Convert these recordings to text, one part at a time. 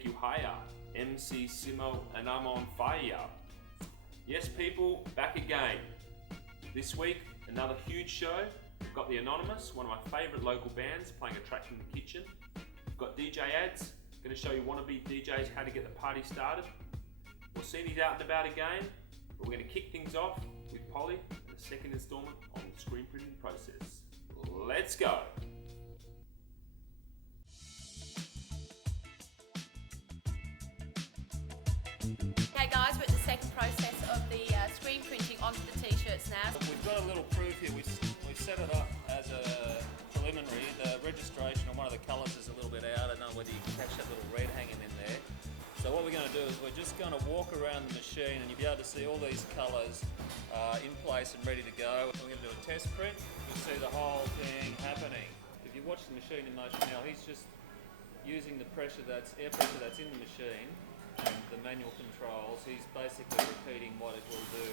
take you higher. MC Simo and I'm on fire. Yes people, back again. This week, another huge show. We've got The Anonymous, one of my favourite local bands, playing a track from the kitchen. We've got DJ Ads, going to show you wannabe DJs how to get the party started. We'll see these out and about again, but we're going to kick things off with Polly and the second instalment on the screen printing process. Let's go! Okay guys, we're at the second process of the screen printing onto the t-shirts now. We've got a little proof here. We've set it up as a preliminary. The registration on one of the colours is a little bit out. I don't know whether you can catch that little red hanging in there. So what we're going to do is we're just going to walk around the machine and you'll be able to see all these colours in place and ready to go. We're going to do a test print. You'll see the whole thing happening. If you watch the machine in motion now, he's just using the air pressure that's in the machine and the manual controls. He's basically repeating what it will do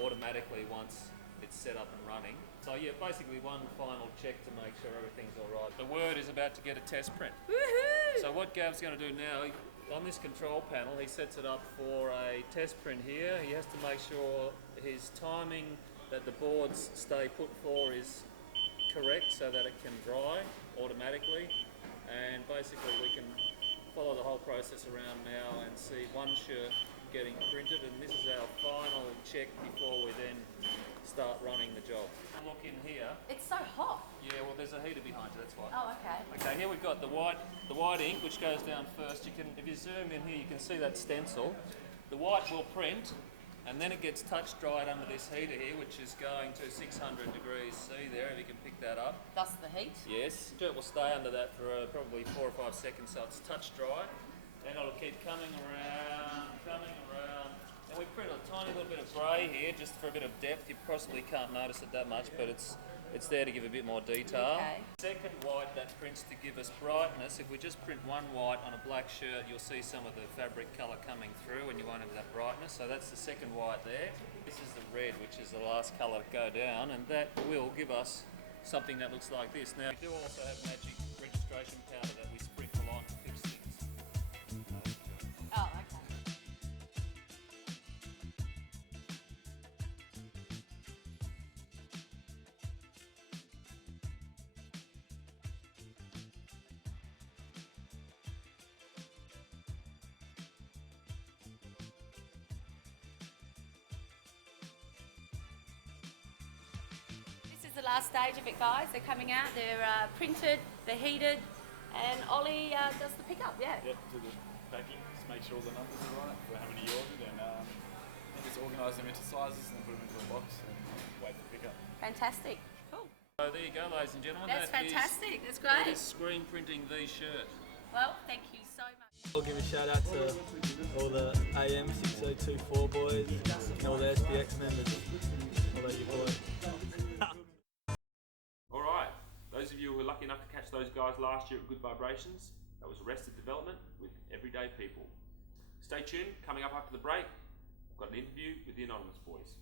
automatically once it's set up and running. So yeah, basically one final check to make sure everything's all right. The Word is about to get a test print. Woohoo! So what Gav's going to do now, on this control panel, he sets it up for a test print here. He has to make sure his timing that the boards stay put for is correct so that it can dry automatically. And basically we can follow the whole process around now and see one shirt getting printed, and this is our final check before we then start running the job. Look in here. It's so hot. Yeah, well there's a heater behind you, that's why. Oh, okay. Okay, here we've got the white ink which goes down first. You can, if you zoom in here, you can see that stencil. The white will print, and then it gets touch dried under this heater here, which is going to 600 degrees C there, if you can pick that up. That's the heat. Yes, it will stay under that for probably 4 or 5 seconds, so it's touch dry. Then it'll keep coming around. And we print a tiny little bit of grey here, just for a bit of depth. You possibly can't notice it that much, but it's there to give a bit more detail. Okay. Second white, that prints to give us brightness. If we just print one white on a black shirt, you'll see some of the fabric colour coming through and you won't have that brightness. So that's the second white there. This is the red, which is the last colour to go down, and that will give us something that looks like this. Now, we do also have magic registration powder that we sprinkle on to fix things. Oh, okay. This is the last stage of it, guys. They're coming out, they're printed, they're heated, and Ollie does the pickup, yeah. Yep, do the packing, just make sure all the numbers are right for how many you ordered, and just organise them into sizes and put them into a box and wait for pickup. Fantastic. Cool. So there you go, ladies and gentlemen. That's That is- fantastic. That's That great. is screen printing the shirt. Well, thank you so much. I'll give a shout out to all the AM 6024 boys and all the SBX members. All of you boys. Alright, those of you who were lucky enough to catch those guys last year at Good Vibrations, that was Arrested Development with Everyday People. Stay tuned, coming up after the break, I've got an interview with the Anonymous boys.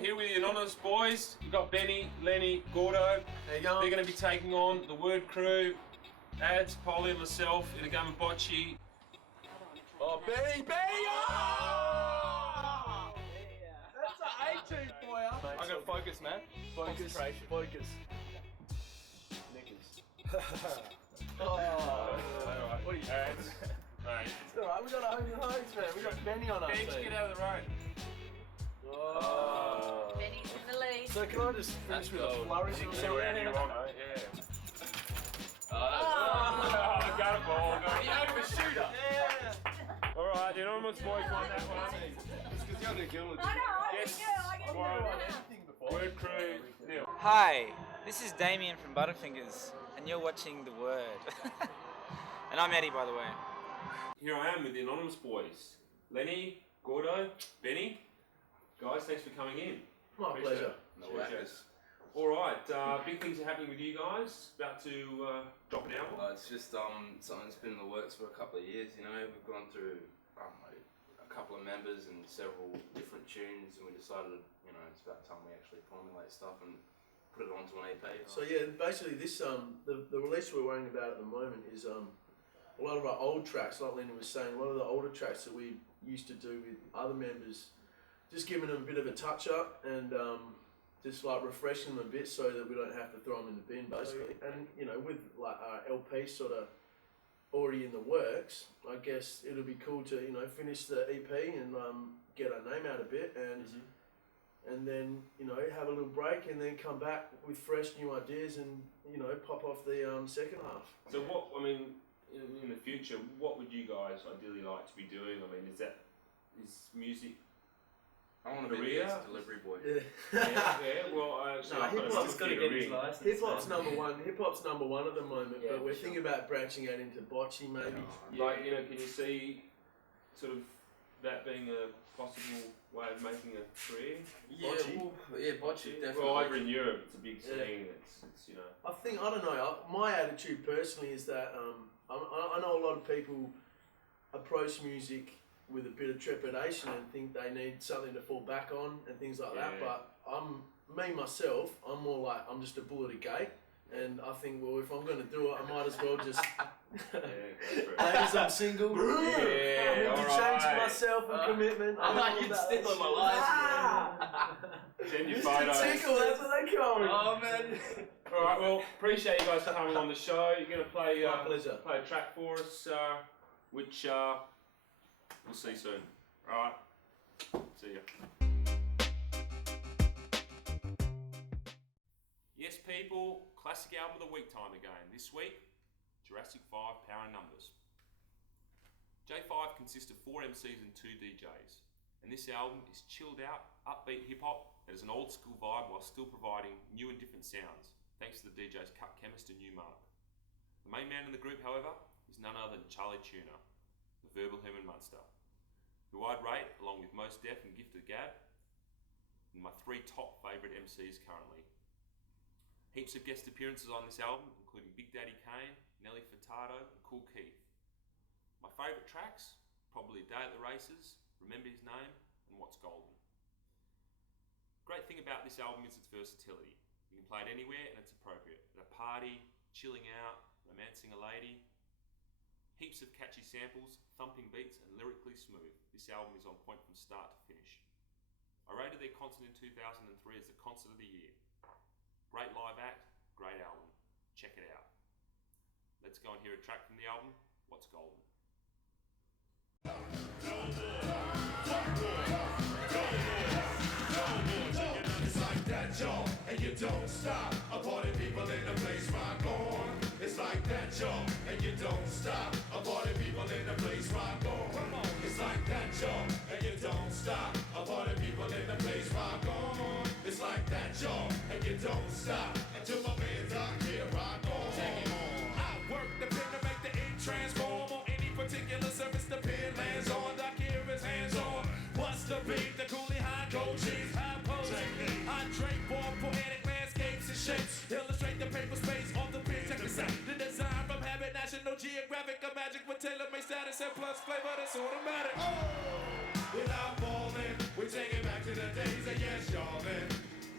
Here with the Anonymous boys, you've got Benny, Lenny, Gordo. They're going to be taking on the Word crew, Ads, Polly and myself in a game of bocce. Oh, Benny! Oh! That's an 18 boy. I gotta focus, man. Focus. Knickers. Alright. What are you Ads? Mate. It's alright, we got a home and hose, man. We got Benny on our team. Get out of the road. Oh. Benny's in the lead. So can I just finish with a flourish or something? Wherever you want, mate. Yeah. Oh. Got a ball. You know, a shooter. Yeah. Alright, the Anonymous boys won that one. It's because you're the killer. I know, Yes. I get Word crew, nil. Hi, this is Damien from Butterfingers, and you're watching The Word. And I'm Eddie, by the way. Here I am with the Anonymous boys. Lenny, Gordo, Benny. Guys, thanks for coming in. My pleasure. No worries. Alright, big things are happening with you guys. About to drop an album. It's just something that's been in the works for a couple of years, you know. We've gone through a couple of members and several different tunes, and we decided, you know, it's about time we actually formulate stuff and put it onto an EP. So yeah, basically this the release we're worrying about at the moment is a lot of our old tracks, like Lenny was saying, a lot of the older tracks that we used to do with other members, just giving them a bit of a touch up and just like refreshing them a bit so that we don't have to throw them in the bin basically. And you know, with like our LP sort of already in the works, I guess it'll be cool to, you know, finish the EP and get our name out a bit and then, you know, have a little break and then come back with fresh new ideas and, you know, pop off the second half. So what, I mean, in the future, what would you guys ideally like to be doing? I mean, is music I want to be Korea? a delivery boy. yeah, well, hip-hop's got to get his license. Hip-hop's number one. Hip-hop's number one at the moment, Yeah, but we're for thinking about branching out into bocce maybe. Like, you know, can you see sort of that being a possible way of making a career? Bocce, definitely. Well, over in Europe, it's a big scene. It's you know. I don't know, my attitude personally is that I know a lot of people approach music with a bit of trepidation and think they need something to fall back on and things like that, but I'm more like, I'm just a bull at a gate, and I think, well, if I'm going to do it, I might as well just ladies, I'm single. I need to change myself and commitment. You'd step on my license. Send your Mr. photos. Tickle, that's what they call me. Oh man. Alright, well, appreciate you guys coming on the show. You're going to play My pleasure. play a track for us, which we'll see soon. Alright, see ya. Yes, people, classic album of the week time again. This week, Jurassic 5 Power in Numbers. J5 consists of 4 MCs and 2 DJs, and this album is chilled out, upbeat hip hop that has an old school vibe while still providing new and different sounds, thanks to the DJs Cut Chemist and Newmark. The main man in the group, however, is none other than Charlie Tuna, the verbal Herman Munster, who I'd rate, along with Mos Def and Gifted Gab, my 3 top favourite MCs currently. Heaps of guest appearances on this album, including Big Daddy Kane, Nelly Furtado and Kool Keith. My favourite tracks, probably Day at the Races, Remember His Name and What's Golden. Great thing about this album is its versatility. You can play it anywhere and it's appropriate. At a party, chilling out, romancing a lady. Heaps of catchy samples, thumping beats and lyrically smooth. This album is on point from start to finish. I rated their concert in 2003 as the concert of the year. Great live act, great album. Check it out. Let's go and hear a track from the album, What's Golden. It's like that, y'all, and you don't stop. A party people in the place rock on. It's like that, y'all, and you don't stop. A party people in the place rock on. Come on. It's like that, y'all, and you don't stop. A party people in the place rock on. It's like that, y'all, and you don't stop. Until my man's out here rock on. Take it on. I work the pen to make the ink transform on any particular surface the pen lands on. Doc here is hands on. What's the beat? The coolie high gold cheese, high pose. I drape for poetic landscapes and shapes. Illustrate the paper space on the pen. Check this out. The design from habit, National Geographic, a magic with tailor-made status and plus flavor that's automatic. Oh, without falling, we take it back to the days of yes, y'all.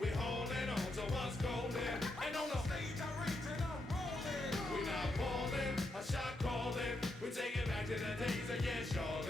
We holding on to what's golden. And on the stage, I reach and I'm rolling. We not falling, a shot calling. We take it back to the days of yes, y'all.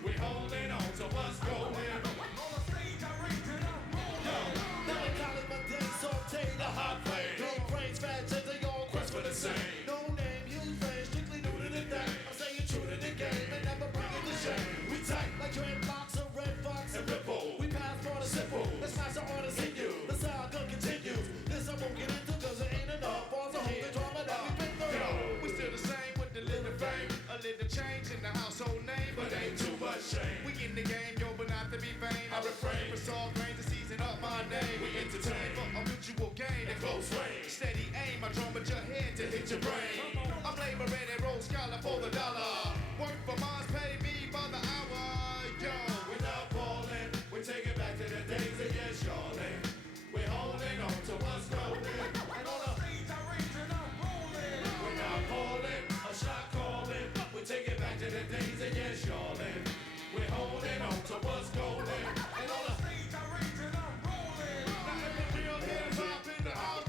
We holding on to what's golden. On the stage, I reach and I'm rolling. Now they call it my day, saute the hot plane. No brains, fat chins, they all quest for the same. No name, use phrase, strictly new to the thing. I'm staying true to the game and never bring it to shame. We tight like dreadlocks or red fox and ripple. We pass for the simple, let's smash the artists in you. The saga continues, this I won't get into cause there ain't enough balls to hold the drama that we've been through. Yo, we still the same with the living fame. A little change in the household name, but ain't too much shame. We in the game, yo, but not to be vain. I refrain for salt grains to season up my name. We entertain for a mutual gain and close range. Steady aim, I drum at your head to hit your brain. I'm laboring and roll scholar for the dollar. Work for mines, pay me by the hour. Yo, we're not falling, we take it back to the days of yes, y'all. We're holding on to what's golden. And on the stage, I reach and I'm rolling. We're not falling, a shot calling. We take it back to the days of yes, y'all. We're holding on to what's golden. And on the stage, I reach and I'm rolling. Now every real hip hop in the house.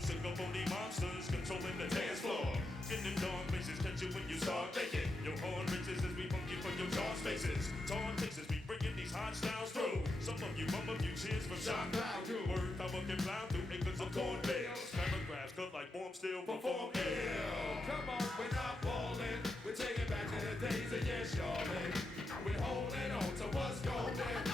single bony monsters controlling the dance floor. In them dark places, catch you when you start making your horn races as we funk you for your jaw spaces. Torn faces, we bringing these hot styles through. Some of you bum a few cheers from Sean Cloud. Word power can plow through acres of corn bales. Paragraphs cut like warm steel, perform ill. Come on, we're not falling. We're taking back to the days of yes, y'all. We're holding on to what's golden.